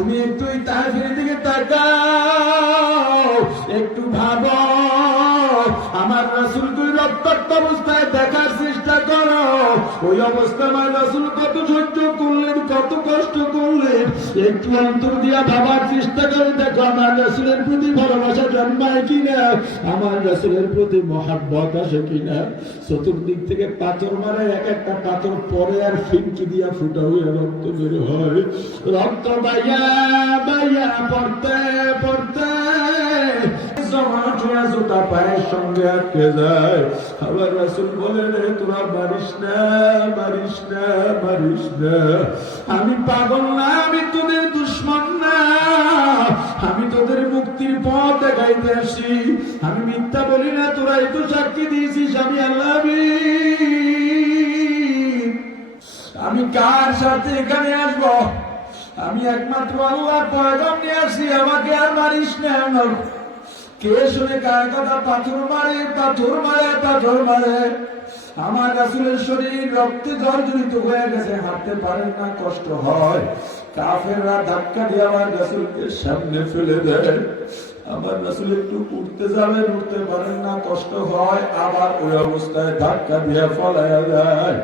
তুমি একটু তাহফির দিকে তাকাও, একটু ভাবো আমার রাসূল তুই রক্তাক্ত অবস্থায় দেখার চেষ্টা করো। ওই অবস্থায় আমার রাসূল কত সহ্য করলেন, কত কষ্ট করলেন, একটু অন্তর দিয়া ভাবার চেষ্টা করে দেখো আমার রাসূলের প্রতি ভালোবাসা জন্মায় কিনা, আমার রাসূলের প্রতি মহাব্বত আসে কিনা। চতুর্দিক থেকে পাথর মারে, এক একটা পাথর পরে আর ফিনকি দিয়া ফুটা হয়ে রক্ত বের হয়, রক্ত বাইয়া বাইয়া পড়তে পড়তে জোটা পায়ের সঙ্গে আটকে যায়। আবার রাসূল বলেন রে তোরা মারিস না, মারিস না, মারিস না, আমি পাগল না, আমি তোদের দুশমন না, আমি তোদের মুক্তির পথ দেখাইতে আসি, আমি মিথ্যা বলি না, তোরাই তো সাক্ষী দিয়েছিস আমি আল্লাহ। আমি কার সাথে এখানে আসবো? আমি একমাত্র আল্লাহর পয়গাম নিয়ে আসি, আমাকে আর মারিস না। কে শুনে কার কথা? পাথর মারে, পাথর মারে, পাথর মারে। আমার রাসূলের শরীর রক্তে জর্জরিত হয়ে গেছে, হাঁটতে পারেন না, কষ্ট হয়। কাফেররা ধাক্কা দিয়ে আমার রাসূলকে সামনে ফেলে দেয়। আমার রাসূল একটু উঠতে যাবেন, উঠতে পারেন না, কষ্ট হয়, আবার ওই অবস্থায় ধাক্কা দিয়ে ফলাইয়া যায়।